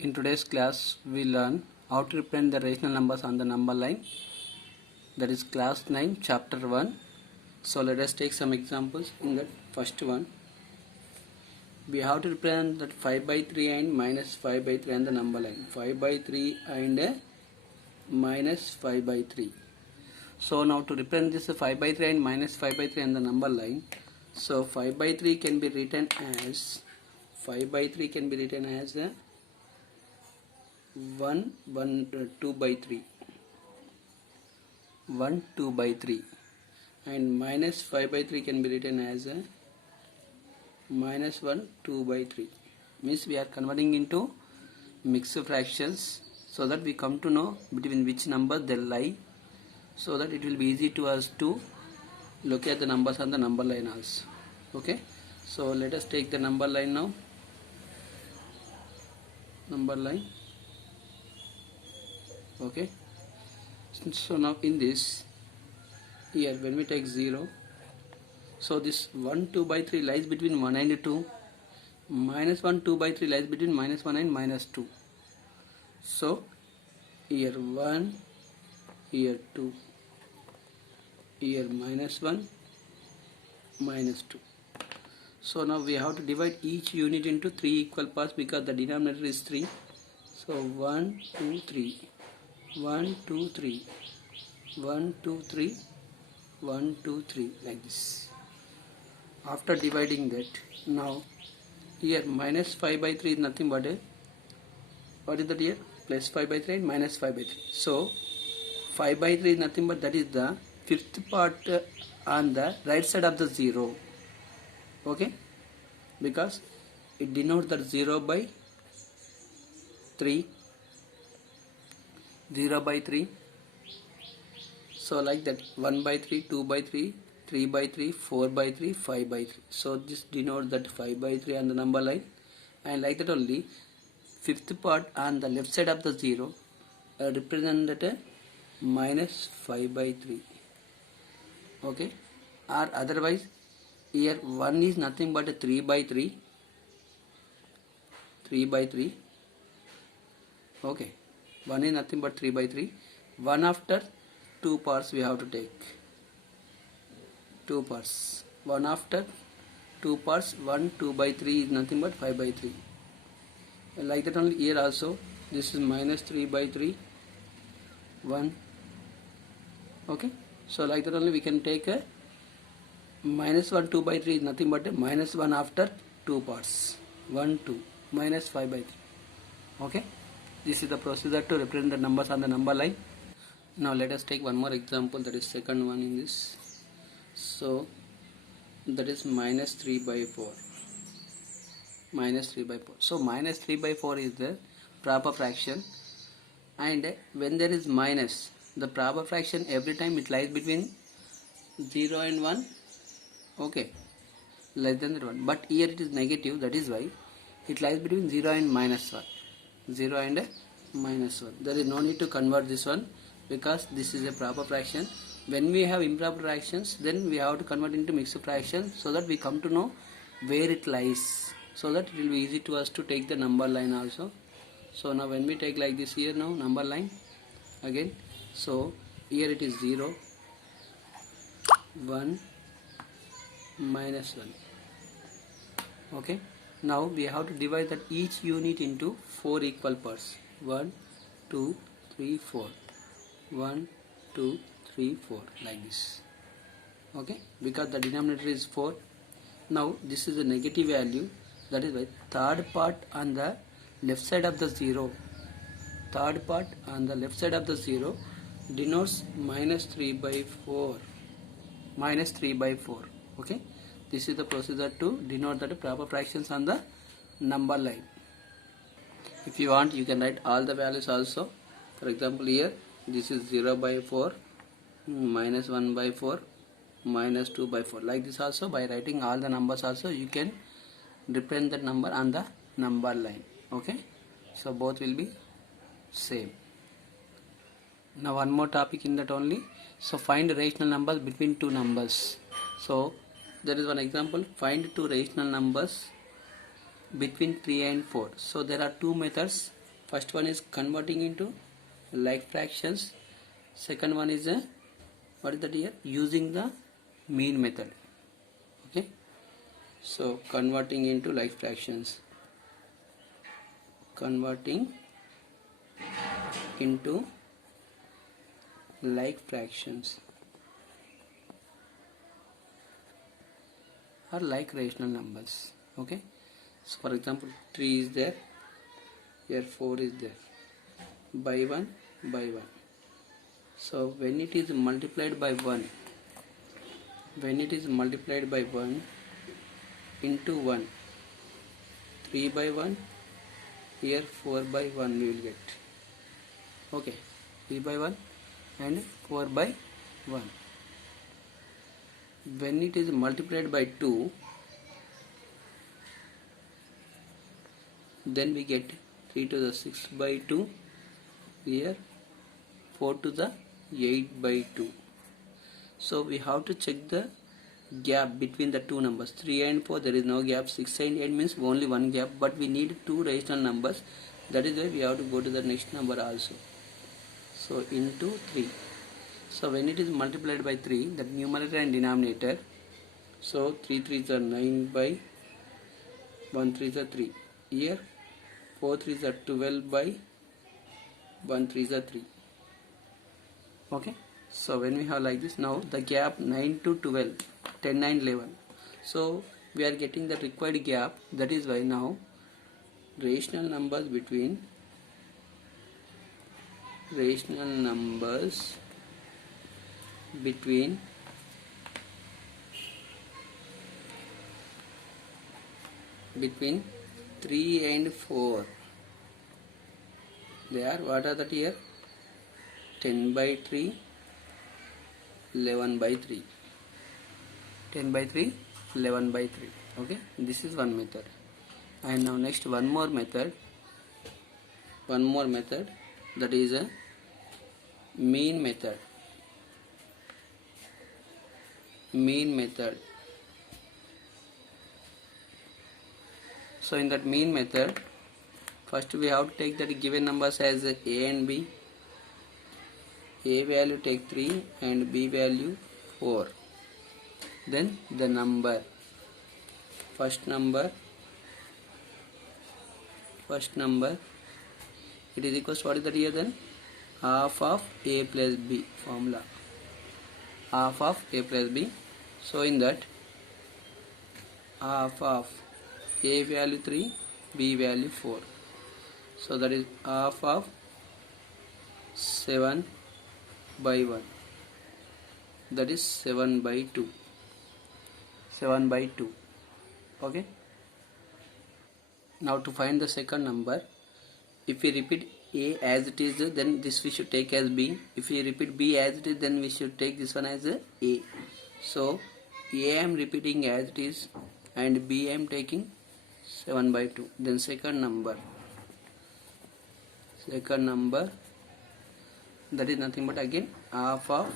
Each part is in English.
In today's class, we learn how to represent the rational numbers on the number line. That is class 9, chapter 1. So let us take some examples. In the first one, we have to represent that 5 by 3 and minus 5 by 3 on the number line. 5 by 3 and minus 5 by 3. So now to represent this 5 by 3 and minus 5 by 3 on the number line. So 5 by 3 can be written as 5 by 3 can be written as 2 by 3, 1 2 by 3, and minus 5 by 3 can be written as minus 1 2 by 3. Means we are converting into mixed fractions so that we come to know between which number they lie, so that it will be easy to us to look at the numbers on the number line also. Okay, so let us take the number line now. Number line. Okay, so now in this here when we take 0, so this 1 2 by 3 lies between 1 and 2, minus 1 2 by 3 lies between minus 1 and minus 2. So here 1, here 2, here minus 1, minus 2. So now we have to divide each unit into 3 equal parts because the denominator is 3. So 1 2 3, 1 2 3, 1 2 3, 1 2 3, like this. After dividing that, now here minus 5 by 3 is nothing but what is that here? Plus 5 by 3 and minus 5 by 3. So 5 by 3 is nothing but that is the fifth part on the right side of the 0. Okay, because it denotes that 0 by 3, 0 by 3. So like that 1 by 3, 2 by 3, 3 by 3, 4 by 3, 5 by 3. So this denotes that 5 by 3 on the number line, and like that only fifth part on the left side of the 0 represented minus 5 by 3. Okay, or otherwise here 1 is nothing but a 3 by 3, 3 by 3. Okay, 1 is nothing but 3 by 3. 1 after 2 parts we have to take. 2 parts. 1 after 2 parts, 1 2 by 3 is nothing but 5 by 3. And like that only here also, this is minus 3 by 3, 1. Okay, so like that only we can take a minus 1 2 by 3 is nothing but a minus 1 after 2 parts, 1 2, minus 5 by 3. Okay, this is the procedure to represent the numbers on the number line. Now let us take one more example, that is second one in this. So that is minus 3 by 4. Minus 3 by 4. So minus 3 by 4 is the proper fraction, and when there is minus, the proper fraction every time it lies between 0 and 1. Okay, less than that 1. But here it is negative, that is why it lies between 0 and minus 1. 0 and minus 1. There is no need to convert this one because this is a proper fraction. When we have improper fractions, then we have to convert into mixed fraction so that we come to know where it lies, so that it will be easy to us to take the number line also. So now when we take like this here now number line again, so here it is 0, 1, minus 1. Okay, now we have to divide that each unit into 4 equal parts. 1 2 3 4, 1 2 3 4, like this. Okay, because the denominator is 4. Now this is a negative value, that is why third part on the left side of the 0, third part on the left side of the 0 denotes minus 3 by 4, minus 3 by 4. Okay, this is the procedure to denote the proper fractions on the number line. If you want, you can write all the values also. For example, here this is 0 by 4, minus 1 by 4, minus 2 by 4. Like this also, by writing all the numbers also you can represent the number on the number line. Okay, so both will be same. Now one more topic in that only. So find rational numbers between two numbers. So there is one example, find two rational numbers between 3 and 4. So there are two methods First one is converting into like fractions. Second one is what is that here? Using the mean method. Okay, so converting into like fractions. Converting into like fractions are like rational numbers. Okay, so for example 3 is there, here 4 is there, by 1 by 1. So when it is multiplied by 1, when it is multiplied by 1 into 1, 3 by 1, here 4 by 1 we will get. Okay, 3 by 1 and 4 by 1. When it is multiplied by 2, then we get 3 to the 6 by 2, here 4 to the 8 by 2. So we have to check the gap between the two numbers. 3 and 4 there is no gap, 6 and 8 means only one gap, but we need two rational numbers. That is why we have to go to the next number also. So into 3. So when it is multiplied by 3, the numerator and denominator, so 3 3s are 9 by 1 3s are 3. Here 4 3s are 12 by 1 3s are 3. Okay, so when we have like this, now the gap 9 to 12, 10 9 11. So we are getting the required gap. That is why now rational numbers between between 3 and 4, they are, what are that here? 10 by 3, 11 by 3. 10 by 3, 11 by 3. Okay, this is one method. And now next one more method, that is a mean method. So in that mean method, first we have to take that given numbers as A and B. A value take 3 and B value 4. Then the number, first number, it is equals to what is that here then? Half of A plus B formula. Half of A plus B. So in that, half of A value 3, B value 4. So that is half of 7 by 1. That is 7 by 2. 7 by 2. Okay. Now to find the second number, if we repeat A as it is, then this we should take as B. If we repeat B as it is, then we should take this one as A. So A I am repeating as it is and B I am taking 7 by 2. Then second number, that is nothing but again half of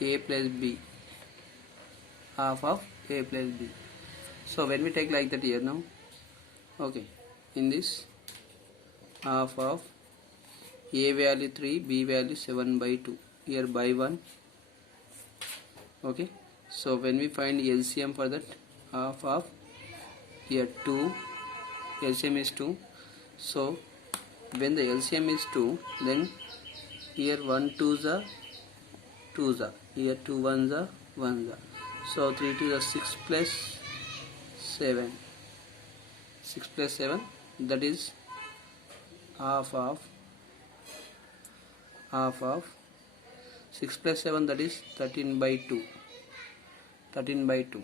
A plus B. Half of A plus B. So when we take like that here now, okay, in this half of A value 3, B value 7 by 2, here by 1. Okay, so when we find LCM for that, half of here 2, LCM is 2. So when the LCM is 2, then here 1 2s are 2s are, here 2 1s are 1s are. So 3 2s are 6 plus 7. 6 plus 7, that is half of 6 plus 7, that is 13 by 2. 13 by 2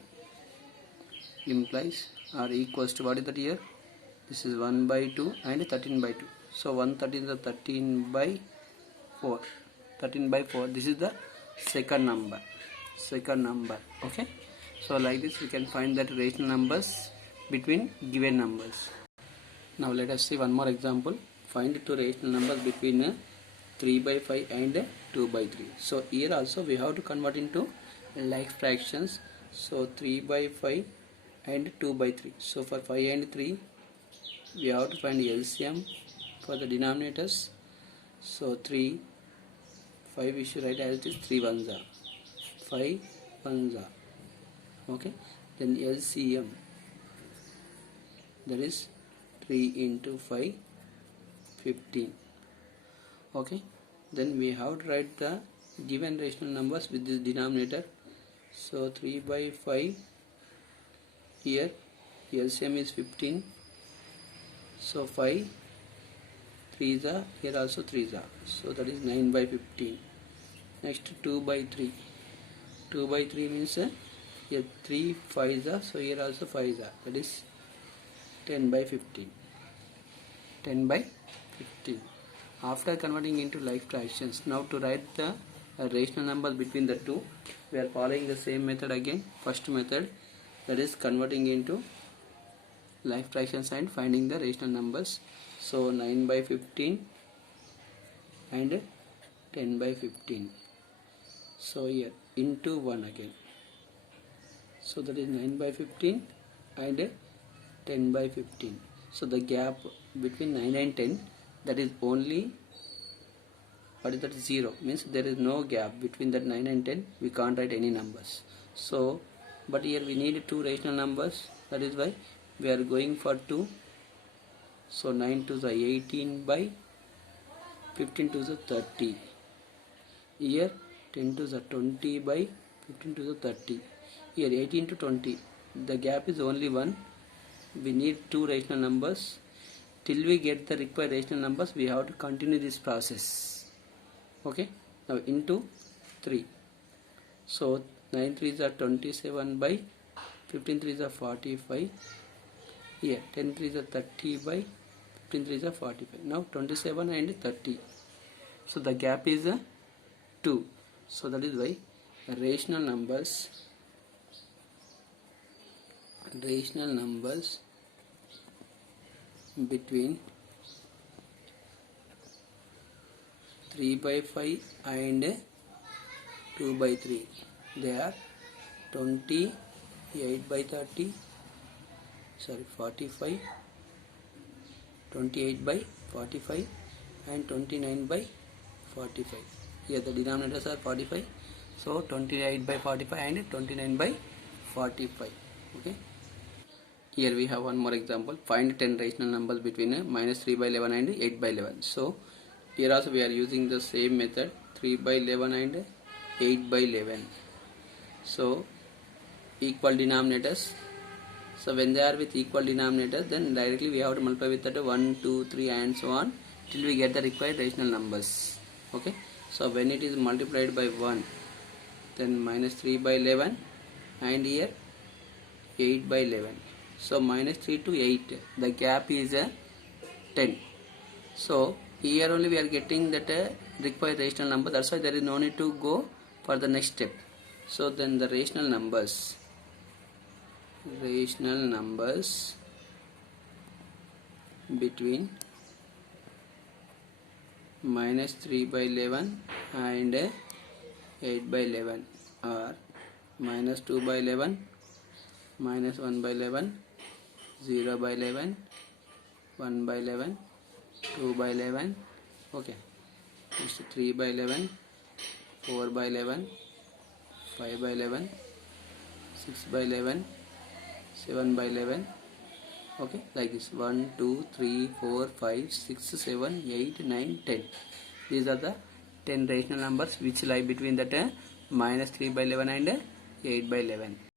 implies or equals to what is that here? This is 1 by 2 and 13 by 2. So 113 is 13 by 4. 13 by 4. This is the second number. Okay. So like this we can find that rational numbers between given numbers. Now let us see one more example. Find two rational numbers between 3 by 5 and 2 by 3. So here also we have to convert into like fractions. So 3 by 5 and 2 by 3. So for 5 and 3 we have to find LCM for the denominators. So 3, 5 we should write as it is, 3 ones are 5 ones are. Okay, then LCM, that is 3 into 5, 15. Okay, then we have to write the given rational numbers with this denominator. So 3 by 5, here LCM is 15, so 5 3s are, here also 3s are, so that is 9 by 15. Next 2 by 3, 2 by 3 means here 3 5s are, so here also 5s are, that is 10 by 15. 10 by 15. After converting into life fractions, now to write the rational numbers between the two, we are following the same method again. First method, that is converting into life fractions and finding the rational numbers. So 9 by 15 and 10 by 15. So here into 1 again. So that is 9 by 15 and 10 by 15. So the gap between 9 and 10, that is only, what is that, 0, means there is no gap between that 9 and 10. We can't write any numbers. So but here we need two rational numbers, that is why we are going for 2. So 9 to the 18 by 15 to the 30. Here 10 to the 20 by 15 to the 30. Here 18 to 20. The gap is only 1. We need two rational numbers. Till we get the required rational numbers, we have to continue this process. Okay. Now into 3. So 9 3s are 27 by 15 3s are 45. Here 10 3s are 30 by 15 3s are 45. Now 27 and 30. So the gap is 2. So that is why rational numbers between 3 by 5 and 2 by 3, they are 28 by 30, 45, 28 by 45 and 29 by 45. Here the denominators are 45, so 28 by 45 and 29 by 45. Okay. Here we have one more example. Find 10 rational numbers between minus 3 by 11 and 8 by 11. So here also we are using the same method, 3 by 11 and 8 by 11. So equal denominators. So when they are with equal denominators, then directly we have to multiply with that 1, 2, 3 and so on till we get the required rational numbers. Okay. So when it is multiplied by 1, then minus 3 by 11 and here 8 by 11. So minus 3 to 8, the gap is 10. So here only we are getting that required rational number. That's why there is no need to go for the next step. So then the rational numbers between minus 3 by 11 and 8 by 11 are minus 2 by 11, minus 1 by 11, 0 by 11, 1 by 11, 2 by 11, okay, next 3 by 11, 4 by 11, 5 by 11, 6 by 11, 7 by 11, okay, like this, 1, 2, 3, 4, 5, 6, 7, 8, 9, 10. These are the 10 rational numbers which lie between that minus 3 by 11 and 8 by 11.